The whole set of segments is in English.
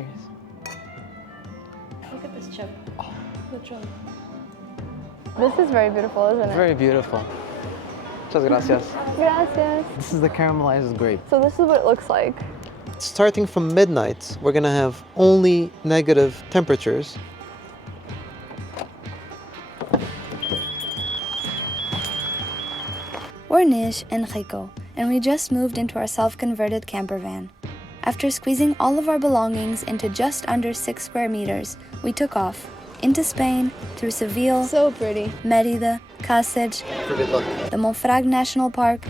Cheers. Look at this chip. Oh, literally. This is very beautiful, isn't it? Very beautiful. Muchas gracias. Gracias. This is the caramelized grape. So this is what it looks like. Starting from midnight, we're gonna have only negative temperatures. We're Nes and Rico, and we just moved into our self-converted camper van. After squeezing all of our belongings into just under 6 square meters, we took off into Spain, through Seville, So pretty. Mérida, Cáceres, For good luck. the Montfrag National Park,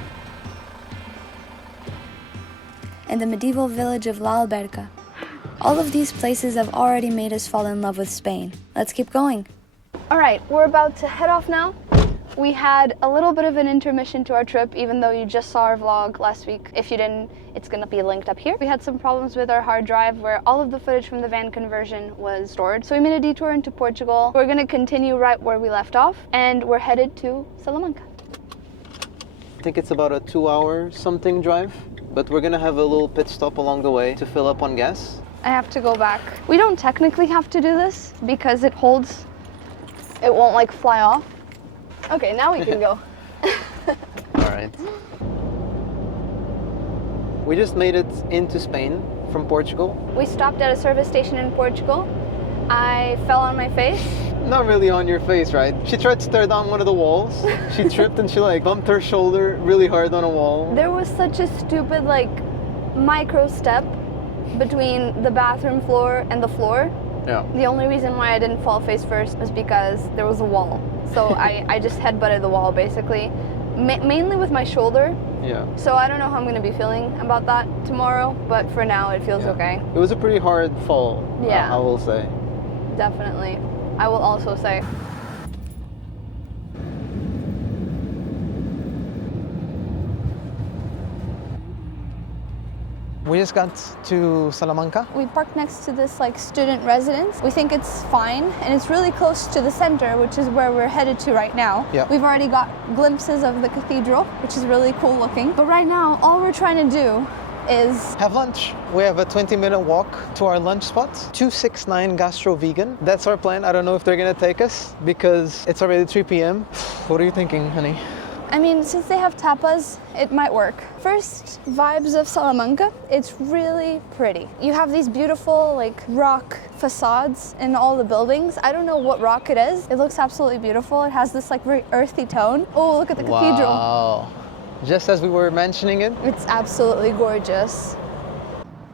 and the medieval village of La Alberca. All of these places have already made us fall in love with Spain. Let's keep going. All right, we're about to head off now. We had a little bit of an intermission to our trip, even though you just saw our vlog last week. If you didn't, it's gonna be linked up here. We had some problems with our hard drive where all of the footage from the van conversion was stored. So we made a detour into Portugal. We're gonna continue right where we left off, and we're headed to Salamanca. I think it's about a 2-hour something drive, but we're gonna have a little pit stop along the way to fill up on gas. I have to go back. We don't technically have to do this because it holds, it won't like fly off. Okay, now we can go. All right. We just made it into Spain from Portugal. We stopped at a service station in Portugal. I fell on my face. Not really on your face, right? She tried to stare down one of the walls. She tripped and she like bumped her shoulder really hard on a wall. There was such a stupid like micro step between the bathroom floor and the floor. Yeah. The only reason why I didn't fall face first was because there was a wall. So I just headbutted the wall basically, mainly with my shoulder. Yeah. So I don't know how I'm gonna be feeling about that tomorrow, but for now it feels okay. It was a pretty hard fall, Yeah. I will say. Definitely. I will also say. We just got to Salamanca. We parked next to this like student residence. We think it's fine and it's really close to the center, which is where we're headed to right now. Yeah. We've already got glimpses of the cathedral, which is really cool looking. But right now, all we're trying to do is Have lunch. We have a 20-minute walk to our lunch spot, 269 Gastro Vegan. That's our plan. I don't know if they're gonna take us because it's already 3 p.m. What are you thinking, honey? I mean, since they have tapas, it might work. First, vibes of Salamanca. It's really pretty. You have these beautiful like rock facades in all the buildings. I don't know what rock it is. It looks absolutely beautiful. It has this like very earthy tone. Oh, look at the cathedral. Wow. Just as we were mentioning it. It's absolutely gorgeous.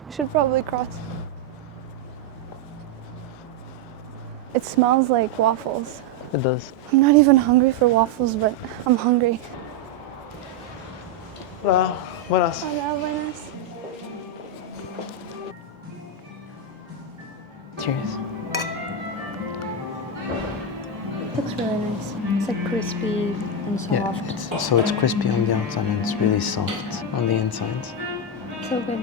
We should probably cross. It smells like waffles. It does. I'm not even hungry for waffles, but I'm hungry. Hola, buenas. Hola, buenas. Cheers. Looks really nice. It's like crispy and soft. So it's crispy on the outside and it's really soft on the inside. So good.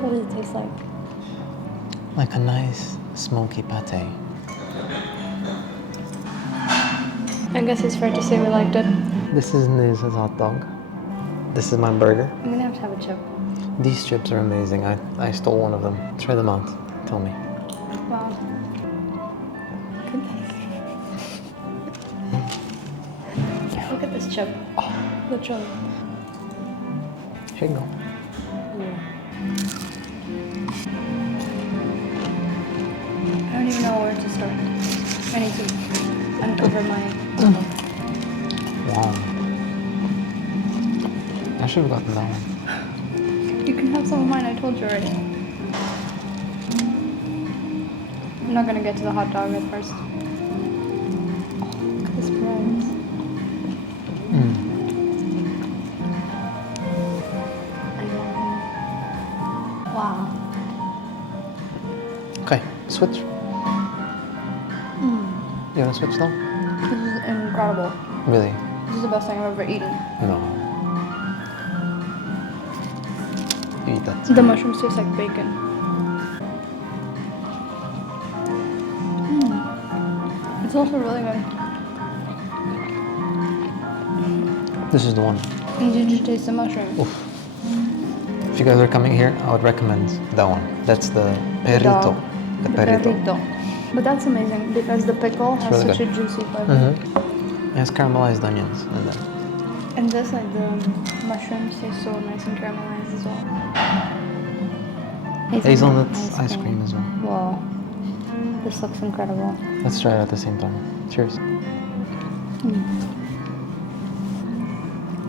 What does it taste like? Like a nice smoky pate. I guess it's fair to say we liked it. This is Nez's hot dog. This is my burger. I'm gonna have to have a chip. These chips are amazing. I stole one of them. Try them out. Tell me. Wow. Look at this chip. Oh, literally. Here you go. I don't even know where to start. I need to uncover my Wow. I should have gotten that one. You can have some of mine, I told you already. I'm not gonna get to the hot dog at first. Oh, look at this bread. Wow. Okay, switch. You wanna switch now? This is incredible. Really? This is the best thing I've ever eaten. No. You eat that. The mushrooms taste like bacon. It's also really good. This is the one. And did you taste the mushroom? Oof. If you guys are coming here, I would recommend that one. That's the perrito. The perrito. But that's amazing because the pickle has really such good. a juicy flavor. It has caramelized onions in there. And this, like the mushrooms, taste so nice and caramelized as well. Hazelnut ice cream as well. Wow. This looks incredible. Let's try it at the same time. Cheers.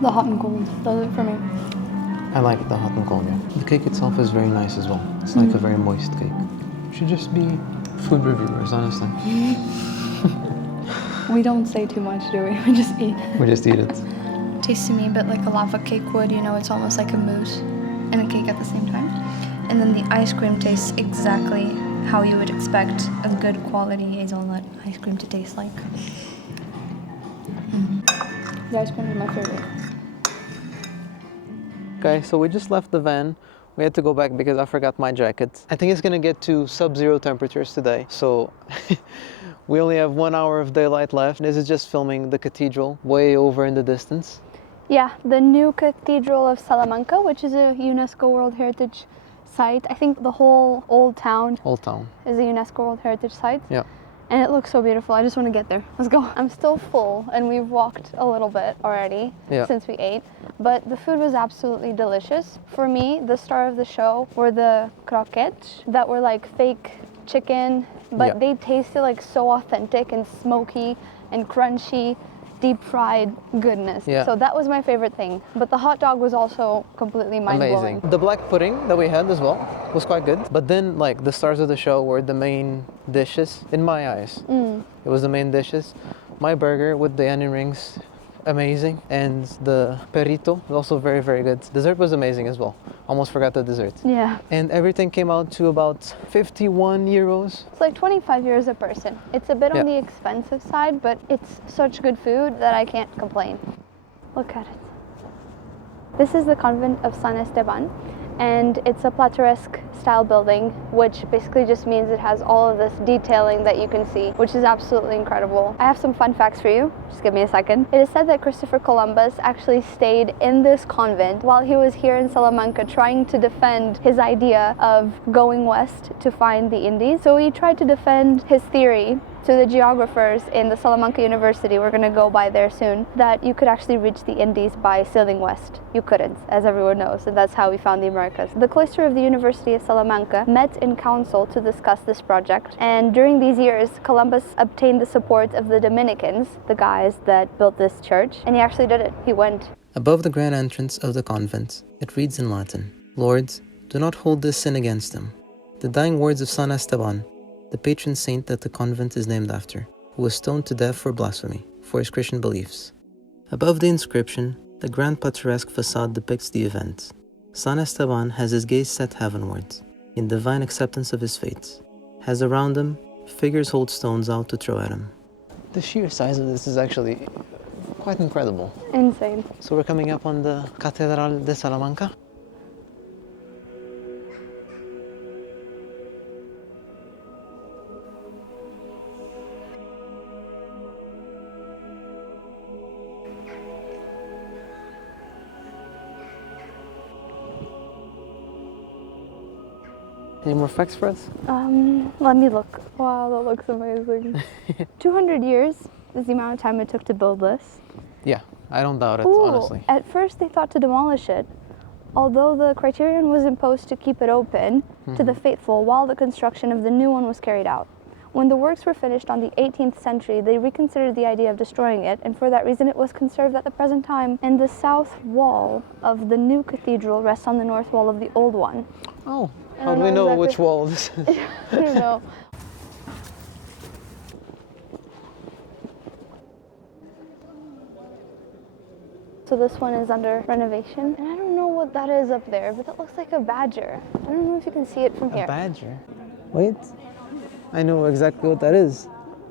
The hot and cold does it for me. I like the hot and cold, yeah. The cake itself is very nice as well. It's like a very moist cake. Should just be food reviewers, honestly. We don't say too much, do we? We just eat. We just eat it. Tastes to me a bit like a lava cake would, you know, it's almost like a mousse and a cake at the same time. And then the ice cream tastes exactly how you would expect a good quality hazelnut ice cream to taste like. The ice cream is my favorite. Okay, so we just left the van. We had to go back because I forgot my jacket. I think it's gonna get to sub-zero temperatures today, so we only have 1 hour of daylight left. This is just filming the cathedral way over in the distance. Yeah, the new Cathedral of Salamanca, which is a UNESCO World Heritage Site. I think the whole old town Old town. is a UNESCO World Heritage Site. Yeah. And it looks so beautiful. I just want to get there. Let's go. I'm still full and we've walked a little bit already since we ate. But the food was absolutely delicious. For me, the star of the show were the croquettes that were like fake chicken, but they tasted like so authentic and smoky and crunchy, deep fried goodness. Yeah. So that was my favorite thing. But the hot dog was also completely mind-blowing. Amazing. The black pudding that we had as well was quite good. But then, like, the stars of the show were the main dishes, in my eyes. It was the main dishes. My burger with the onion rings, amazing. And the perrito was also very, very good. Dessert was amazing as well. Almost forgot the dessert. Yeah. And everything came out to about 51 euros. It's like 25 euros a person. It's a bit on the expensive side, but it's such good food that I can't complain. Look at it. This is the Convent of San Esteban, and it's a plateresque style building, which basically just means it has all of this detailing that you can see, which is absolutely incredible. I have some fun facts for you. Just give me a second. It is said that Christopher Columbus actually stayed in this convent while he was here in Salamanca trying to defend his idea of going west to find the Indies. So he tried to defend his theory to the geographers in the Salamanca University, we're going to go by there soon, that you could actually reach the Indies by sailing west. You couldn't, as everyone knows, and that's how we found the Americas. The cloister of the University of Salamanca met in council to discuss this project, and during these years, Columbus obtained the support of the Dominicans, the guys that built this church, and he actually did it. He went. Above the grand entrance of the convent, it reads in Latin, "Lord, do not hold this sin against them." The dying words of San Esteban, the patron saint that the convent is named after, who was stoned to death for blasphemy, for his Christian beliefs. Above the inscription, the grand picturesque facade depicts the event. San Esteban has his gaze set heavenwards, in divine acceptance of his fate. As around him, figures hold stones out to throw at him. The sheer size of this is actually quite incredible. Insane. So we're coming up on the Cathedral de Salamanca. Any more facts for us? Let me look. Wow, that looks amazing. 200 years is the amount of time it took to build this. Yeah, I don't doubt it, Ooh, honestly. at first they thought to demolish it, although the criterion was imposed to keep it open to the faithful while the construction of the new one was carried out. When the works were finished on the 18th century, they reconsidered the idea of destroying it, and for that reason it was conserved at the present time. And the south wall of the new cathedral rests on the north wall of the old one. Oh, how do we know which wall this is? I don't know. So this one is under renovation, and I don't know what that is up there, but that looks like a badger. I don't know if you can see it from here. A badger? Wait, I know exactly what that is.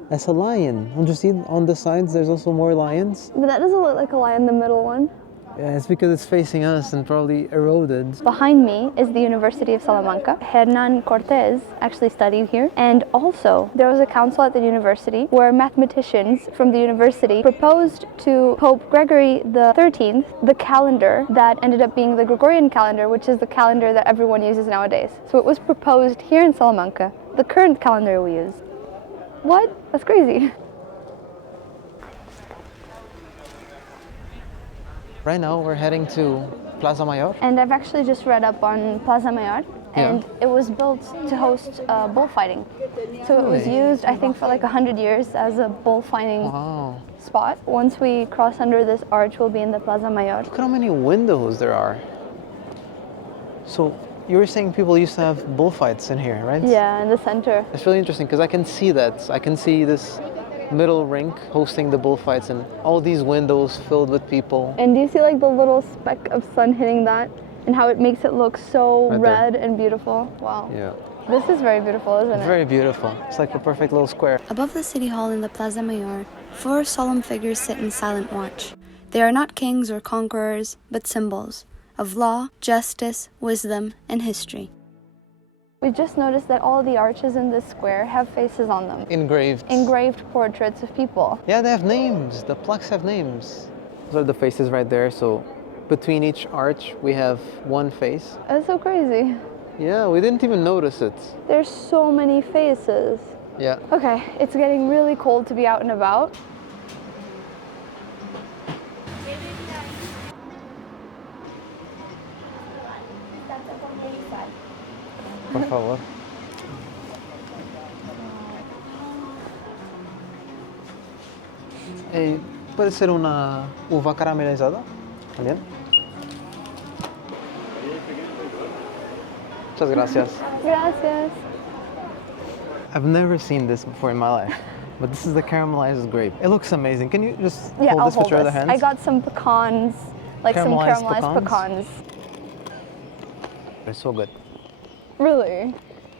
That's a lion. Don't you see on the sides there's also more lions? But that doesn't look like a lion, the middle one. Yeah, it's because it's facing us and probably eroded. Behind me is the University of Salamanca. Hernan Cortés actually studied here. And also, there was a council at the university where mathematicians from the university proposed to Pope Gregory the 13th the calendar that ended up being the Gregorian calendar, which is the calendar that everyone uses nowadays. So it was proposed here in Salamanca, the current calendar we use. What? That's crazy. Right now we're heading to Plaza Mayor. And I've actually just read up on Plaza Mayor, and it was built to host bullfighting. So it was used, I think, for like 100 years as a bullfighting spot. Once we cross under this arch, we'll be in the Plaza Mayor. Look at how many windows there are. So you were saying people used to have bullfights in here, right? Yeah, in the center. It's really interesting because I can see that. I can see this middle rink hosting the bullfights and all these windows filled with people. And do you see like the little speck of sun hitting that and how it makes it look so red and beautiful? Wow. Yeah. This is very beautiful, isn't it? Very beautiful. It's like a perfect little square. Above the city hall in the Plaza Mayor, 4 solemn figures sit in silent watch. They are not kings or conquerors, but symbols of law, justice, wisdom, and history. We just noticed that all the arches in this square have faces on them. Engraved. Engraved portraits of people. Yeah, they have names. The plaques have names. Those are the faces right there. So between each arch, we have one face. That's so crazy. Yeah, we didn't even notice it. There's so many faces. Yeah. Okay, it's getting really cold to be out and about. Por favor. ¿Puede ser una uva caramelizada? ¿También? Muchas gracias. Gracias. I've never seen this before in my life, but this is the caramelized grape. It looks amazing. Can you just hold I'll this with your other hands? I got some pecans, like some caramelized pecans. They're so good. Really?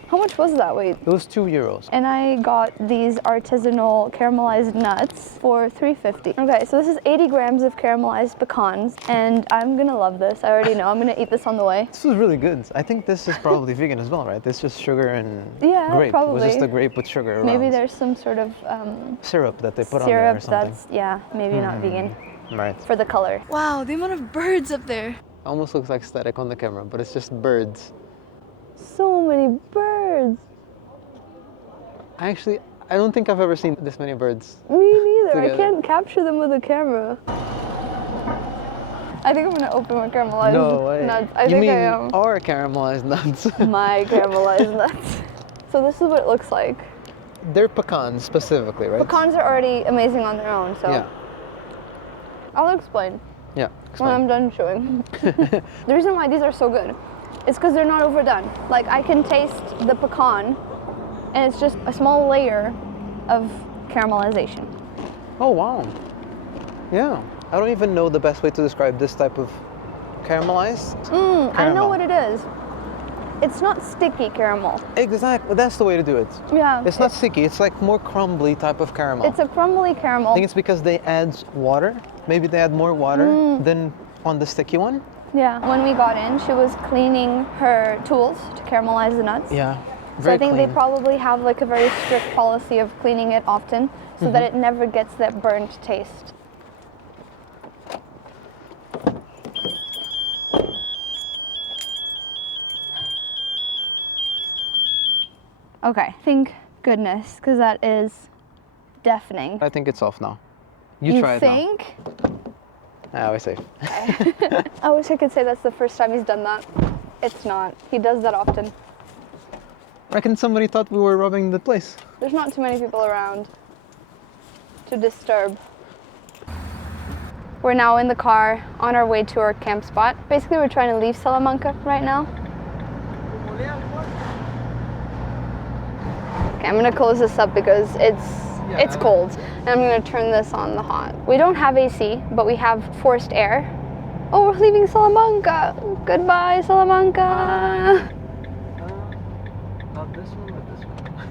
How much was that? Wait. It was €2. And I got these artisanal caramelized nuts for $3.50. Okay, so this is 80 grams of caramelized pecans, and I'm gonna love this. I already know. I'm gonna eat this on the way. This was really good. I think this is probably vegan as well, right? It's just sugar and grape. Probably. It was just a grape with sugar around. Maybe there's some sort of syrup that they put on there or something. That's, maybe not vegan. Right. For the color. Wow, the amount of birds up there. Almost looks like static on the camera, but it's just birds. So many birds. I don't think I've ever seen this many birds. Me neither. Together. I can't capture them with a camera. I think I'm gonna open my caramelized nuts. I think I am. Our caramelized nuts. My caramelized nuts. So this is what it looks like. They're pecans specifically, right? Pecans are already amazing on their own, so. Yeah. I'll explain. Yeah. When I'm done showing. The reason why these are so good is because they're not overdone. Like I can taste the pecan, and it's just a small layer of caramelization. Oh wow. Yeah. I don't even know the best way to describe this type of caramelized. I know what it is. It's not sticky caramel. Exactly. That's the way to do it. Yeah. It's not sticky. It's like more crumbly type of caramel. It's a crumbly caramel. I think it's because they add water. Maybe they add more water than on the sticky one. Yeah. When we got in, she was cleaning her tools to caramelize the nuts. Yeah. So I think they probably have like a very strict policy of cleaning it often so that it never gets that burnt taste. Okay, thank goodness, because that is deafening. I think it's off now. You try it now. You think? Ah, we're safe. I wish I could say that's the first time he's done that. It's not. He does that often. Reckon somebody thought we were robbing the place. There's not too many people around to disturb. We're now in the car on our way to our camp spot. Basically, we're trying to leave Salamanca right now. Okay, I'm gonna close this up because it's cold. And I'm gonna turn this on the hot. We don't have AC, but we have forced air. Oh, we're leaving Salamanca. Goodbye, Salamanca. Not this one, but this one.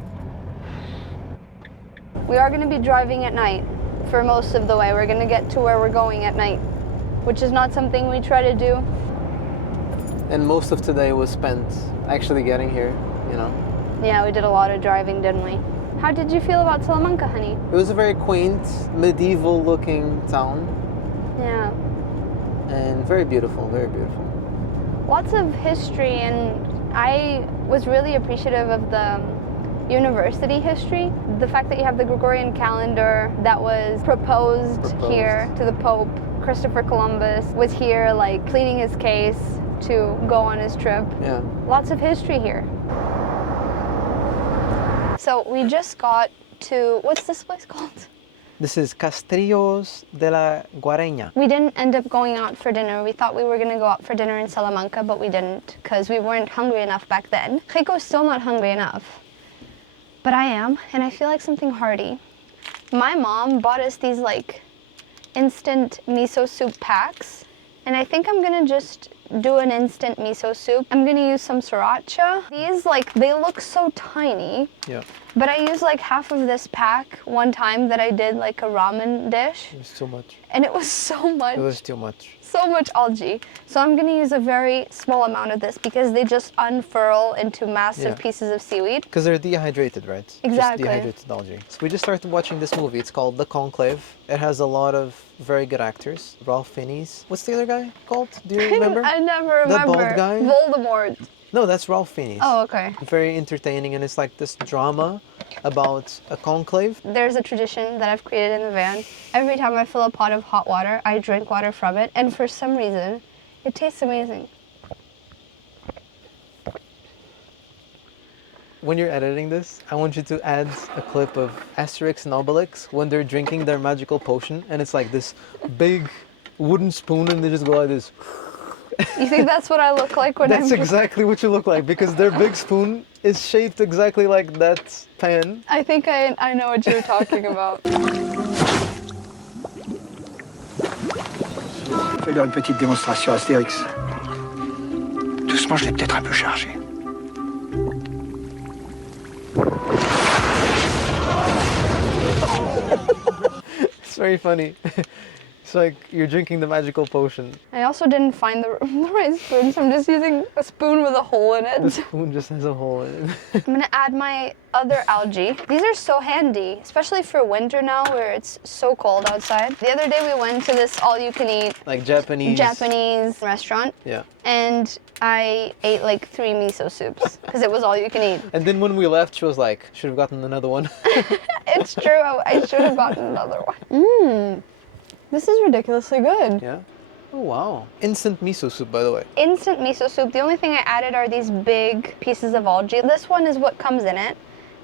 We are gonna be driving at night for most of the way. We're gonna get to where we're going at night. which is not something we try to do. And most of today was spent actually getting here, you know. Yeah, we did a lot of driving, didn't we? How did you feel about Salamanca, honey? It was a very quaint, medieval-looking town. Yeah. And very beautiful, very beautiful. Lots of history, and I was really appreciative of the university history. The fact that you have the Gregorian calendar that was proposed here to the Pope. Christopher Columbus was here, like, pleading his case to go on his trip. Yeah. Lots of history here. So we just got to, what's this place called? This is Castrillo de La Guareña. We didn't end up going out for dinner. We thought we were going to go out for dinner in Salamanca, but we didn't because we weren't hungry enough back then. Rico's still not hungry enough, but I am, and I feel like something hearty. My mom bought us these like instant miso soup packs, and I think I'm going to just do an instant miso soup. I'm going to use some sriracha. These, like, they look so tiny. Yeah. But I used like half of this pack one time that I did like a ramen dish. It was too much. And it was so much. It was too much. So much algae. So I'm going to use a very small amount of this because they just unfurl into massive pieces of seaweed. Because they're dehydrated, right? Exactly. Just dehydrated algae. So we just started watching this movie. It's called The Conclave. It has a lot of very good actors. Ralph Fiennes. What's the other guy called? Do you remember? I never remember. The bald guy? Voldemort. No, that's Ralph Fiennes. Oh, okay. Very entertaining, and it's like this drama about a conclave. There's a tradition that I've created in the van. Every time I fill a pot of hot water, I drink water from it, and for some reason, it tastes amazing. When you're editing this, I want you to add a clip of Asterix and Obelix when they're drinking their magical potion, and it's like this big wooden spoon, and they just go like this. You think that's what I look like when That's I'm... exactly what you look like, because their big spoon is shaped exactly like that pan. I think I know what you're talking about. Fais-leur une petite démonstration, Astérix. Doucement, je l'ai peut-être un peu chargé. It's very funny. It's like you're drinking the magical potion. I also didn't find the right spoon, so I'm just using a spoon with a hole in it. The spoon just has a hole in it. I'm gonna add my other algae. These are so handy, especially for winter now where it's so cold outside. The other day we went to this all-you-can-eat Like Japanese restaurant. Yeah. And I ate like 3 miso soups because it was all you can eat. And then when we left, she was like, should have gotten another one. It's true, I should have gotten another one. This is ridiculously good. Yeah. Oh, wow. Instant miso soup, by the way. Instant miso soup. The only thing I added are these big pieces of algae. This one is what comes in it.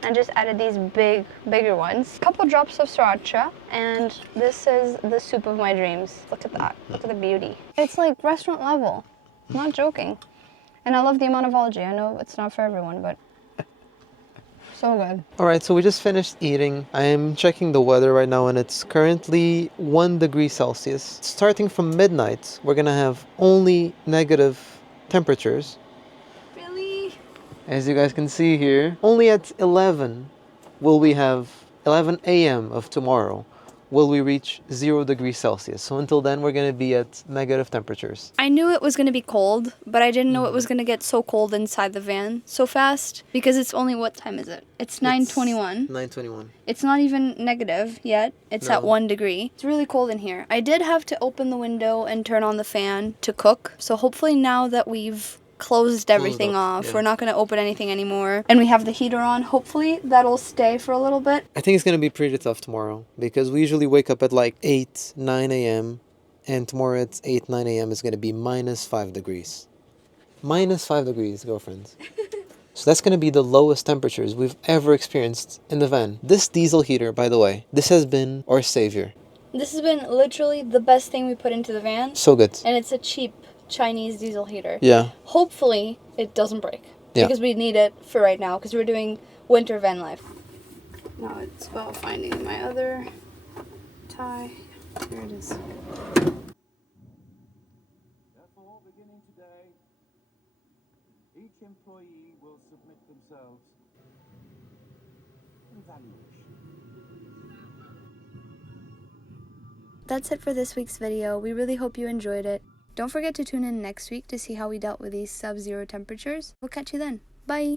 And just added these bigger ones. A couple drops of sriracha. And this is the soup of my dreams. Look at that. Look at the beauty. It's like restaurant level. I'm not joking. And I love the amount of algae. I know it's not for everyone, but so good. All right, so we just finished eating. I am checking the weather right now, and it's currently 1 degree Celsius. Starting from midnight, we're gonna have only negative temperatures. Really? As you guys can see here, only at 11 will we have 11 a.m. of tomorrow will we reach 0 degrees Celsius. So until then, we're going to be at negative temperatures. I knew it was going to be cold, but I didn't know it was going to get so cold inside the van so fast because it's only, what time is it? It's 9:21. 9:21. It's not even negative yet. It's at 1 degree. It's really cold in here. I did have to open the window and turn on the fan to cook. So hopefully now that we've closed everything off, we're not going to open anything anymore, and we have the heater on, hopefully that'll stay for a little bit. I think it's going to be pretty tough tomorrow because we usually wake up at like 8, 9 a.m. and tomorrow at 8, 9 a.m. is going to be minus 5 degrees. Minus 5 degrees, girlfriends. So that's going to be the lowest temperatures we've ever experienced in the van. This diesel heater, by the way, this has been our savior. This has been literally the best thing we put into the van. So good. And it's a cheap Chinese diesel heater. Yeah. Hopefully it doesn't break. Yeah. Because we need it for right now because we're doing winter van life. Now it's about finding my other tie. Here it is. Therefore, beginning today, each employee will submit themselves to evaluation. That's it for this week's video. We really hope you enjoyed it. Don't forget to tune in next week to see how we dealt with these sub-zero temperatures. We'll catch you then. Bye!